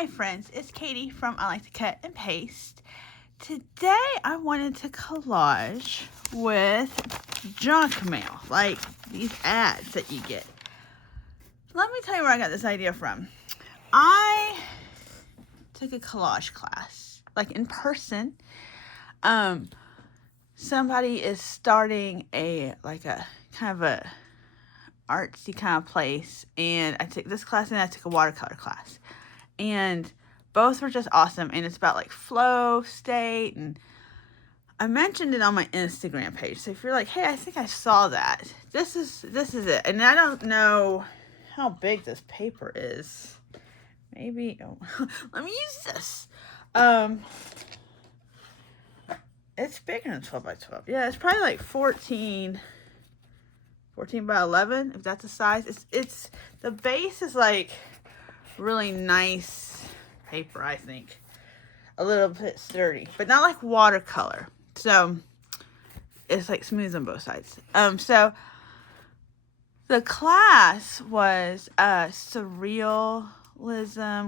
Hi friends, it's Katie from I Like to Cut and Paste. Today I wanted to collage with junk mail, like these ads that you get. Let me tell you where I got this idea from. I took a collage class, like in person. Somebody is starting a kind of a artsy kind of place, and I took this class and I took a watercolor class. And both were just awesome. And it's about like flow state. And I mentioned it on my Instagram page. So if you're like, hey, I think I saw that. This is it. And I don't know how big this paper is. Maybe, let me use this. It's bigger than 12 by 12. Yeah, it's probably like 14 by 11, if that's the size. It's the base is like really nice paper, I think. A little bit sturdy, but not like watercolor. So it's like smooth on both sides. So the class was surreal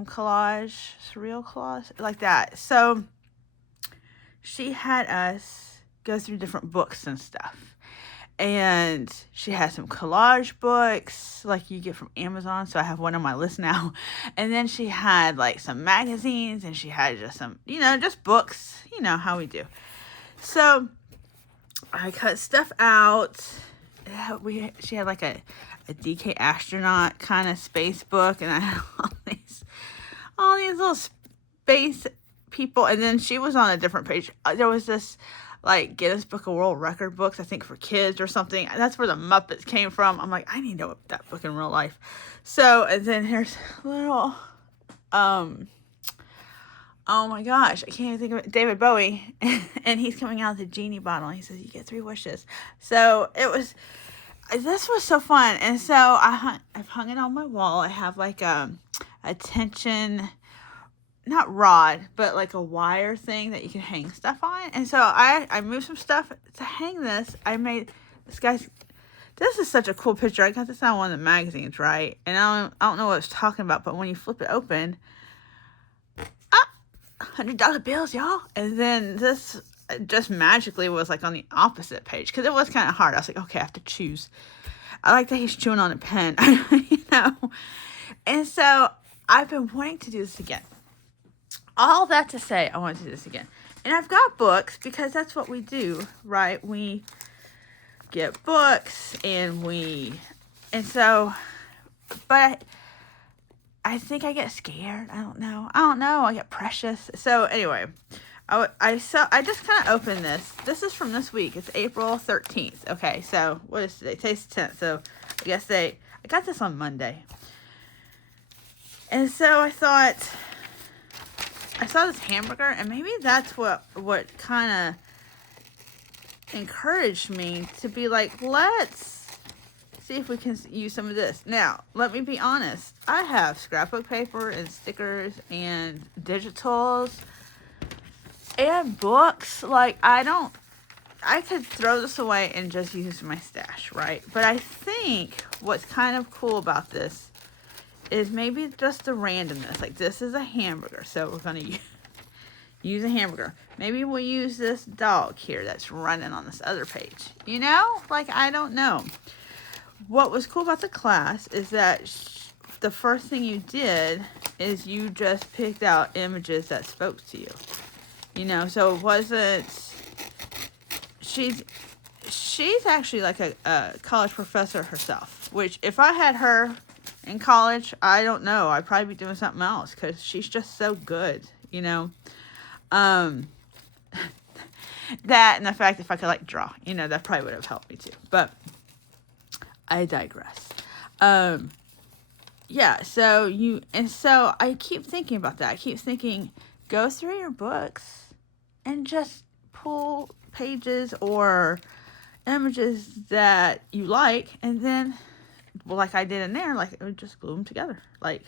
collage, like that. So she had us go through different books and stuff. And she has some collage books like you get from Amazon. So I have one on my list now. And then she had like some magazines, and she had just some, just books, how we do. So I cut stuff out. She had like a DK astronaut kind of space book. And I had all these little space people. And then she was on a different page. There was this like Guinness Book of World Record books, I think for kids or something. That's where the Muppets came from. I'm like, I need to know that book in real life. So, and then here's a little, oh my gosh, I can't even think of it. David Bowie, and he's coming out of the genie bottle. He says, you get 3 wishes. So this was so fun. And so I've hung it on my wall. I have like a tension, not rod, but like a wire thing that you can hang stuff on. And so I moved some stuff to hang this. I made this guy's, this is such a cool picture. I got this on one of the magazines, right? And I don't know what it's talking about, but when you flip it open, $100 bills, y'all. And then this just magically was like on the opposite page, because it was kind of hard. I was like, okay, I have to choose. I like that he's chewing on a pen, And so I've been wanting to do this again. All that to say, I want to do this again. And I've got books, because that's what we do, right? We get books, but I think I get scared. I don't know. I get precious. So anyway, I just kind of opened this. This is from this week. It's April 13th. Okay, so what is today? Today's the 10th. So I guess I got this on Monday. And so I thought, I saw this hamburger, and maybe that's what kind of encouraged me to be like, let's see if we can use some of this. Now, let me be honest. I have scrapbook paper and stickers and digitals and books. Like, I could throw this away and just use my stash, right? But I think what's kind of cool about this is maybe just the randomness. Like, this is a hamburger, so we're going to use a hamburger. Maybe we'll use this dog here that's running on this other page. Like, I don't know. What was cool about the class is that the first thing you did is you just picked out images that spoke to you. So it wasn't, she's actually like a college professor herself, which if I had her in college, I don't know, I'd probably be doing something else, because she's just so good, that, and the fact if I could like draw, that probably would have helped me too, but I digress. Yeah, so I keep thinking about that. I keep thinking, go through your books and just pull pages or images that you like, and then, well, like I did in there, like, I would just glue them together, but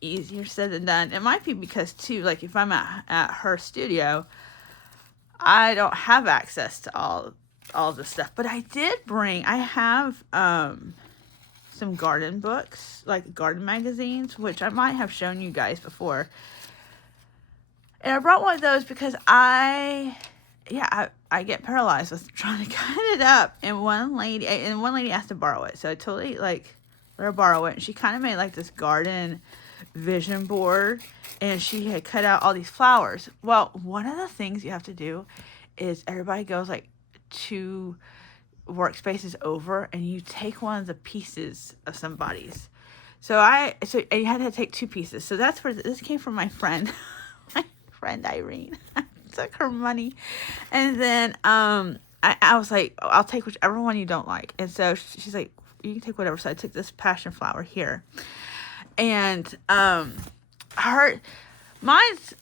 easier said than done. It might be because, too, like, if I'm at her studio, I don't have access to all the stuff, but I have some garden books, like garden magazines, which I might have shown you guys before. And I brought one of those because I get paralyzed with trying to cut it up. And one lady asked to borrow it. So I totally like let her borrow it. And she kind of made like this garden vision board. And she had cut out all these flowers. Well, one of the things you have to do is everybody goes like 2 workspaces over and you take one of the pieces of somebody's. So you had to take 2 pieces. So that's where this came from my friend. My friend Irene. I took her money. And then I was like, I'll take whichever one you don't like. And so she's like, you can take whatever. So I took this passion flower here. And mine's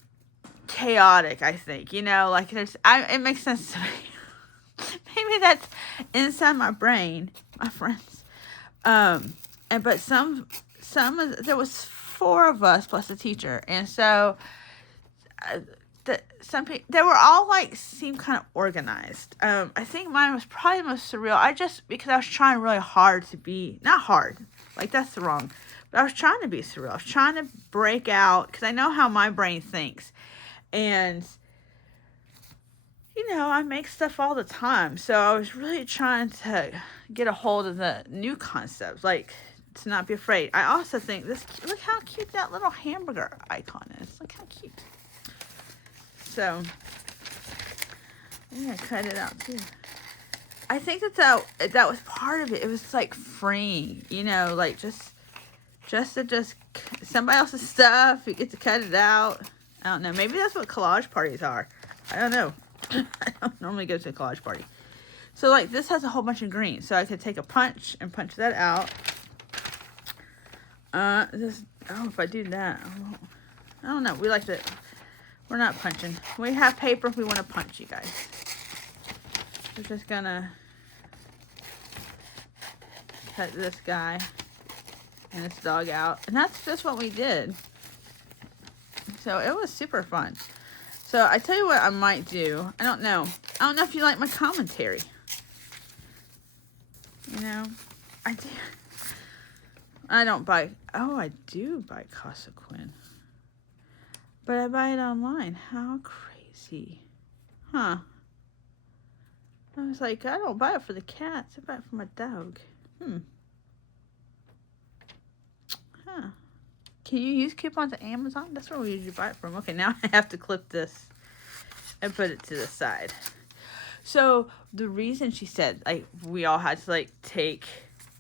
chaotic, I think. You know, like it makes sense to me. Maybe that's inside my brain, my friends. But there was 4 of us plus a teacher, and so some people, they were all like seemed kind of organized. I think mine was probably the most surreal. Because I was trying really hard to be, not hard, like that's wrong, but I was trying to be surreal. I was trying to break out because I know how my brain thinks, and you know, I make stuff all the time. So I was really trying to get a hold of the new concepts, like to not be afraid. I also think look how cute that little hamburger icon is. Look how cute. So I'm going to cut it out too. I think that was part of it. It was like freeing, you know, like just somebody else's stuff. You get to cut it out. I don't know. Maybe that's what collage parties are. I don't know. I don't normally go to a collage party. So like this has a whole bunch of green. So I could take a punch and punch that out. If I do that, I don't know. We're not punching. We have paper if we want to punch, you guys. We're just gonna cut this guy and this dog out. And that's just what we did. So it was super fun. So I tell you what I might do. I don't know if you like my commentary. You know, I do buy Casa Quinn. But I buy it online. How crazy. Huh. I was like, I don't buy it for the cats. I buy it for my dog. Huh. Can you use coupons at Amazon? That's where we usually buy it from. Okay, now I have to clip this and put it to the side. So the reason she said like we all had to like take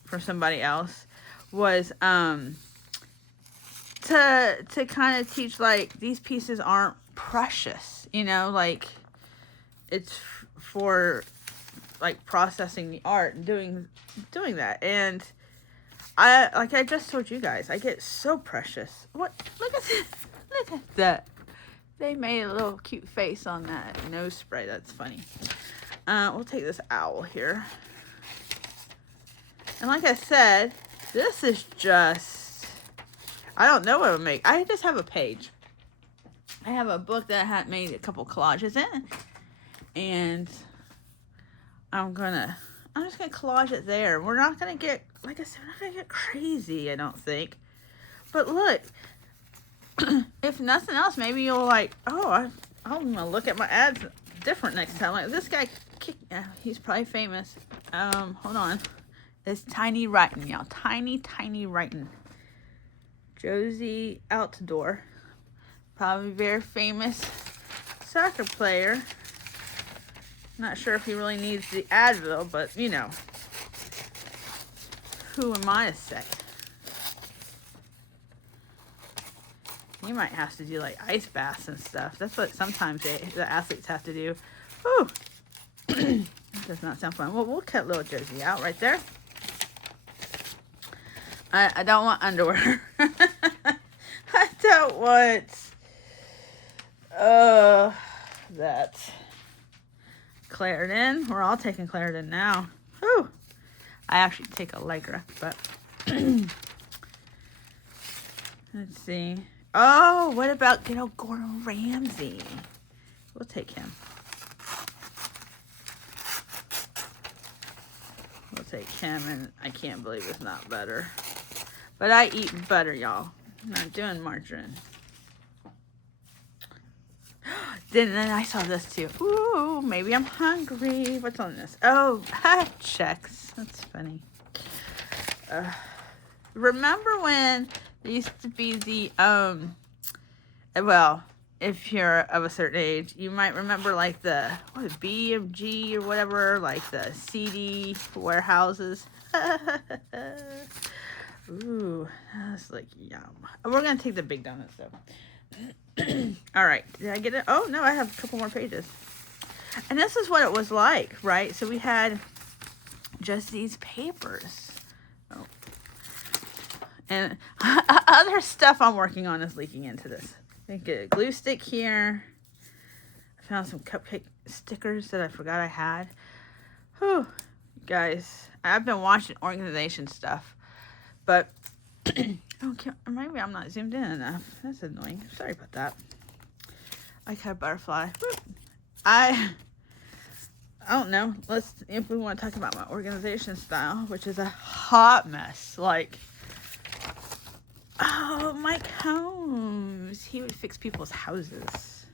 from somebody else was to kind of teach like these pieces aren't precious, you know, like it's for like processing the art and doing that. And I just told you guys, I get so precious. What? Look at this. Look at that. They made a little cute face on that nose spray. That's funny. We'll take this owl here. And like I said, this is just, I don't know what it would make. I just have a page. I have a book that I had made a couple collages in. And I'm just going to collage it there. We're not going to get, like I said, we're not going to get crazy, I don't think. But look, if nothing else, maybe you'll like, I'm going to look at my ads different next time. Like this guy, he's probably famous. Hold on. It's Tiny Writing, y'all. Tiny Writing. Josie Outdoor. Probably very famous soccer player. Not sure if he really needs the Advil, but you know. Who am I to say? You might have to do like ice baths and stuff. That's what sometimes the athletes have to do. Whew. That does not sound fun. Well, we'll cut little Josie out right there. I don't want underwear. I don't want that. Claritin. We're all taking Claritin now. Whew. I actually take Allegra, but let's see. Oh, what about good old Gordon Ramsay? We'll take him. We'll take him, and I can't believe it's not butter. But I eat butter, y'all. I'm not doing margarine. Then I saw this too. Ooh, maybe I'm hungry. What's on this? Oh, checks. That's funny. Remember when there used to be the, well, if you're of a certain age, you might remember like the, what, BMG or whatever, like the CD warehouses. Ooh, that's like yum. We're going to take the big donuts though. All right, did I get it? Oh, no, I have a couple more pages. And this is what it was like, right? So we had just these papers. Oh. And other stuff I'm working on is leaking into this. I get a glue stick here. I found some cupcake stickers that I forgot I had. Whew, guys, I've been watching organization stuff, but okay, maybe I'm not zoomed in enough. That's annoying. Sorry about that. I cut a butterfly. Woo. I don't know. If we want to talk about my organization style, which is a hot mess. Like, oh, Mike Holmes. He would fix people's houses.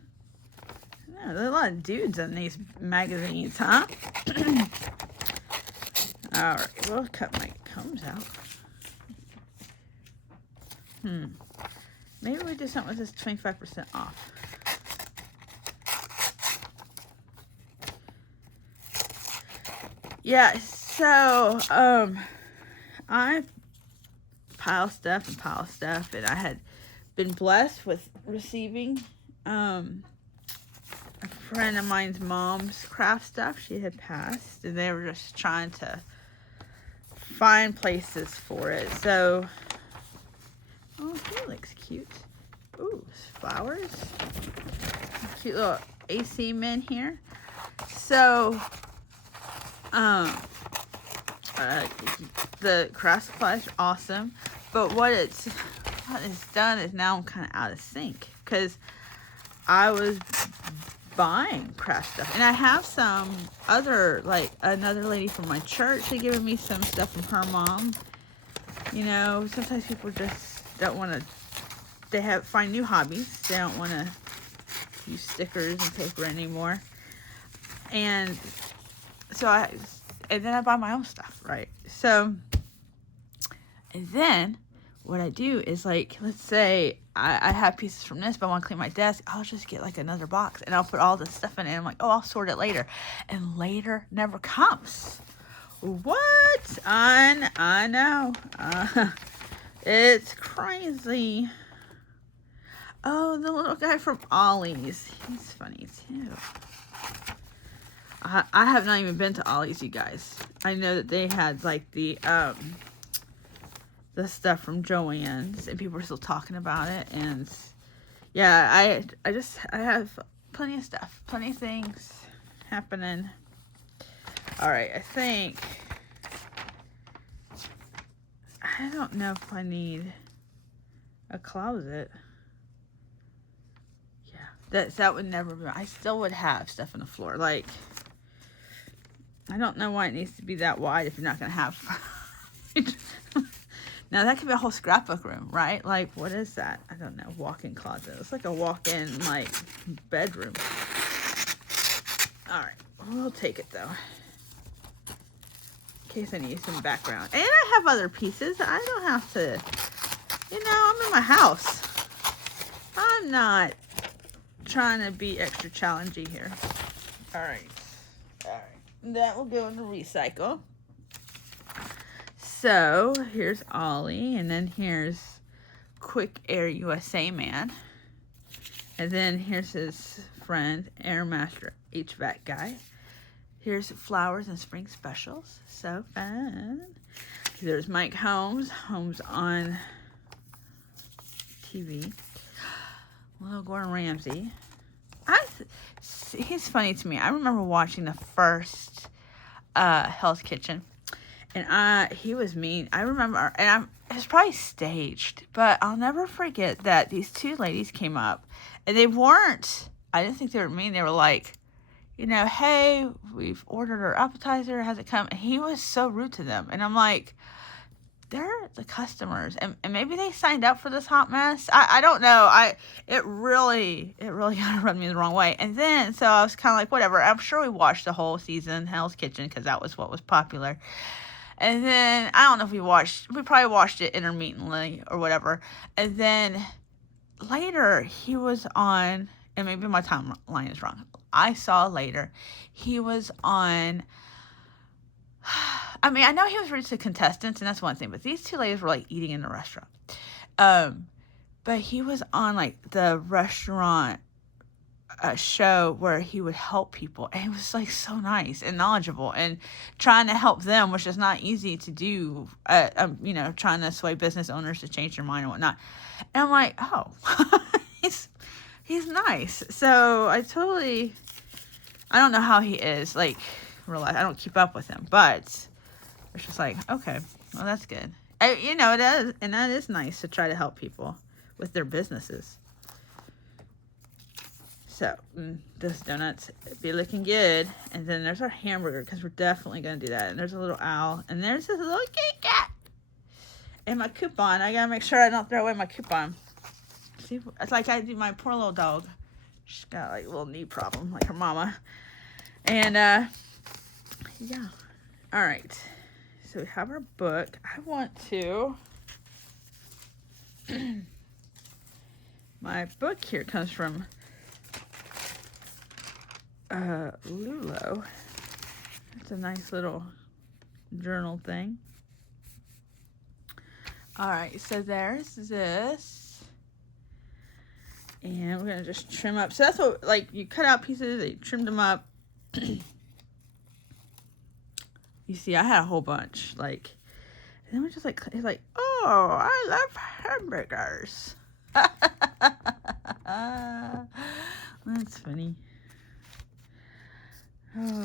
Yeah, there's a lot of dudes in these magazines, huh? All right, we'll cut Mike Holmes out. Maybe we do something with this 25% off. Yeah, so, I pile stuff, and I had been blessed with receiving, a friend of mine's mom's craft stuff. She had passed, and they were just trying to find places for it, so, oh, he looks cute. Ooh, flowers. Cute little AC men here. So, the craft supply is awesome, but what it's done is now I'm kind of out of sync because I was buying craft stuff, and I have some other, like another lady from my church had given me some stuff from her mom. You know, sometimes people just don't want to. They find new hobbies. They don't want to use stickers and paper anymore, and so and then I buy my own stuff, right? So, and then what I do is, like, let's say I have pieces from this, but I want to clean my desk. I'll just get like another box and I'll put all this stuff in it. And I'm like, oh, I'll sort it later. And later never comes. What? I know. It's crazy. Oh, the little guy from Ollie's. He's funny too. I have not even been to Ollie's, you guys. I know that they had like the stuff from Joann's, and people are still talking about it. And yeah, I have plenty of stuff, plenty of things happening. All right, I think I don't know if I need a closet. Yeah, that would never be. I still would have stuff on the floor, like. I don't know why it needs to be that wide if you're not going to have... Now, that could be a whole scrapbook room, right? Like, what is that? I don't know. Walk-in closet. It's like a walk-in, like, bedroom. All right. We'll take it, though. In case I need some background. And I have other pieces. I don't have to... You know, I'm in my house. I'm not trying to be extra challenging here. All right. That will go in the recycle. So, here's Ollie, and then here's Quick Air USA Man. And then here's his friend, Airmaster HVAC guy. Here's flowers and spring specials. So fun. There's Mike Holmes. Holmes on TV. Little Gordon Ramsay. He's funny to me. I remember watching the first Hell's Kitchen, and he was mean. I remember, and it was probably staged, but I'll never forget that these two ladies came up, and they weren't. I didn't think they were mean. They were like, you know, hey, we've ordered our appetizer, has it come? And he was so rude to them. And I'm like, they're the customers, and maybe they signed up for this hot mess. I don't know. It really kind of rubbed me the wrong way. And then so I was kind of like, whatever. I'm sure we watched the whole season, Hell's Kitchen, because that was what was popular. And then I don't know if we probably watched it intermittently or whatever. And then later he was on, and maybe my timeline is wrong. I saw later he was on. I mean, I know he was rude to contestants, and that's one thing, but these two ladies were like eating in the restaurant. But he was on like the restaurant show where he would help people, and he was like so nice and knowledgeable and trying to help them, which is not easy to do. You know, trying to sway business owners to change their mind and whatnot. And I'm like, oh, he's nice. So I don't know how he is. Like, I don't keep up with him, but it's just like, okay, well, that's good. You know, it is, and that is nice to try to help people with their businesses. So, this donuts be looking good. And then there's our hamburger, because we're definitely going to do that. And there's a little owl, and there's this little kitty cat. And my coupon, I got to make sure I don't throw away my coupon. See, it's like I do my poor little dog. She's got like a little knee problem, like her mama. And, yeah. All right. So we have our book. I want to... my book here comes from Lulo. It's a nice little journal thing. All right. So there's this. And we're going to just trim up. So that's what, like, you cut out pieces, they trimmed them up. You see, I had a whole bunch, like, and then we're just like, it's like, oh, I love hamburgers. That's funny. Oh,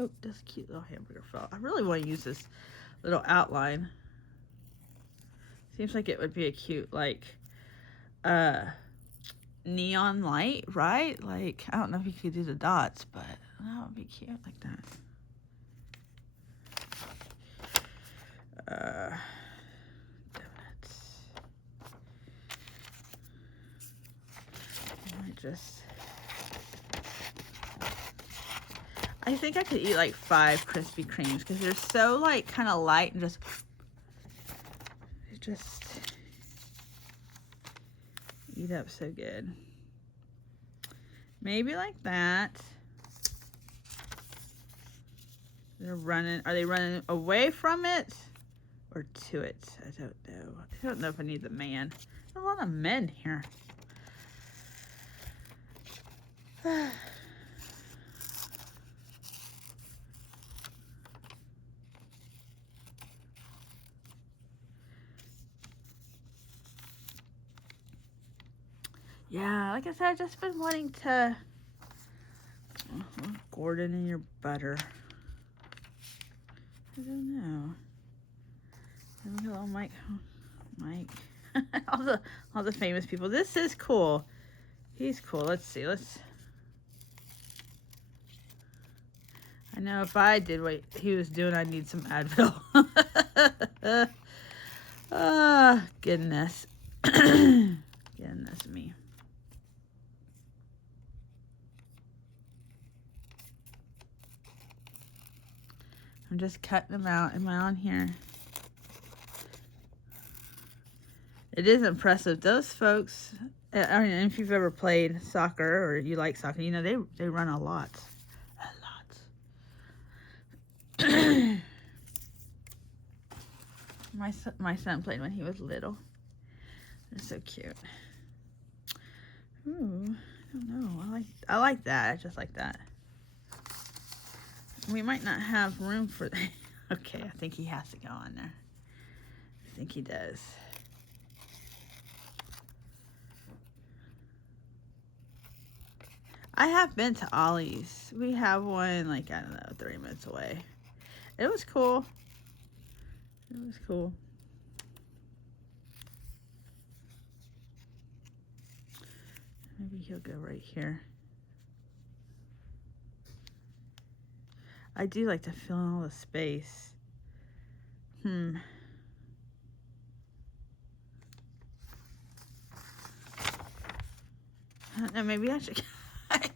oh, this cute little hamburger fell. I really want to use this little outline. Seems like it would be a cute, like, neon light, right? Like, I don't know if you could do the dots, but that would be cute like that. Donuts. I think I could eat like 5 Krispy Kremes because they're so like kind of light and just eat up so good. Maybe like that. Are they running away from it or to it? I don't know. I don't know if I need the man. There's a lot of men here. Yeah, like I said, I've just been wanting to Gordon and your butter. I don't know. Hello, Mike. all the famous people. This is cool. He's cool. Let's see. I know if I did what he was doing, I'd need some Advil. Oh, goodness. Goodness me. I'm just cutting them out. Am I on here? It is impressive. Those folks, I mean, if you've ever played soccer or you like soccer, you know, they run a lot. My son played when he was little. They're so cute. Ooh, I don't know. I like that. I just like that. We might not have room for that. Okay, I think he has to go on there. I think he does. I have been to Ollie's. We have one, like, I don't know, 30 minutes away. It was cool. It was cool. Maybe he'll go right here. I do like to fill in all the space. I don't know, maybe I should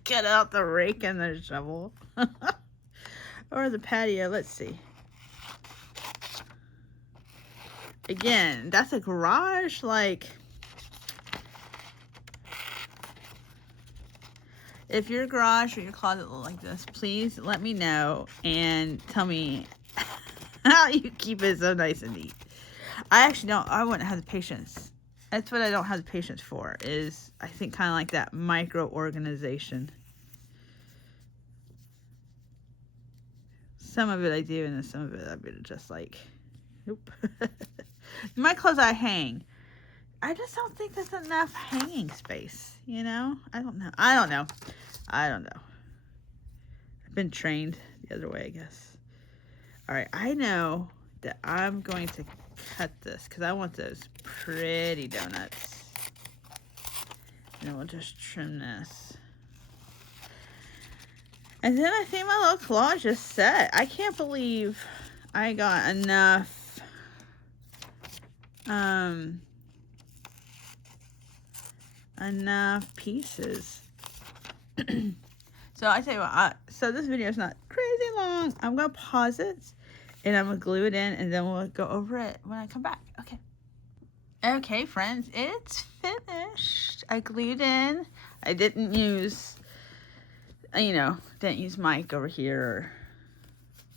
get out the rake and the shovel. Or the patio, let's see. Again, that's a garage, like, if your garage or your closet look like this, please let me know and tell me how you keep it so nice and neat. I wouldn't have the patience. That's what I don't have the patience for, is I think kind of like that micro organization. Some of it I do, and then some of it I've been just like, nope. My clothes I hang. I just don't think there's enough hanging space, you know? I don't know. I've been trained the other way, I guess. All right, I know that I'm going to cut this because I want those pretty donuts. And then we'll just trim this. And then I think my little collage is set. I can't believe I got enough pieces. So I tell you what, so this video is not crazy long. I'm gonna pause it and I'm gonna glue it in, and then we'll go over it when I come back. Okay friends, it's finished. I glued in. I didn't use Mike over here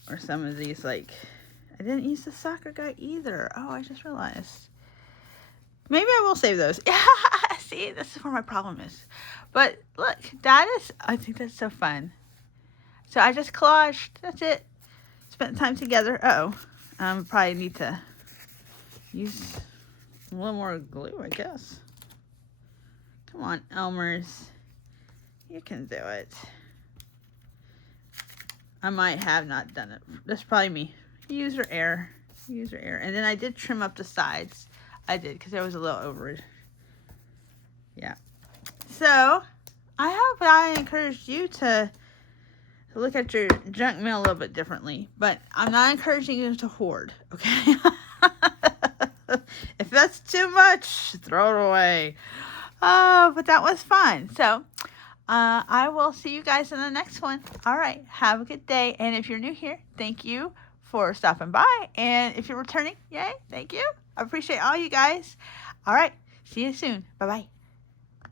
or some of these, like, I didn't use the soccer guy either. Oh, I just realized. Maybe I will save those. Yeah, see, this is where my problem is. But look, I think that's so fun. So I just collaged. That's it. Spent time together. Probably need to use a little more glue, I guess. Come on, Elmers. You can do it. I might have not done it. That's probably me. User error. And then I did trim up the sides. I did, because there was a little overage. Yeah. So, I hope I encouraged you to look at your junk mail a little bit differently. But I'm not encouraging you to hoard, okay? If that's too much, throw it away. Oh, but that was fun. So, I will see you guys in the next one. All right. Have a good day. And if you're new here, thank you for stopping by. And if you're returning, yay, thank you. I appreciate all you guys. All right. See you soon. Bye-bye.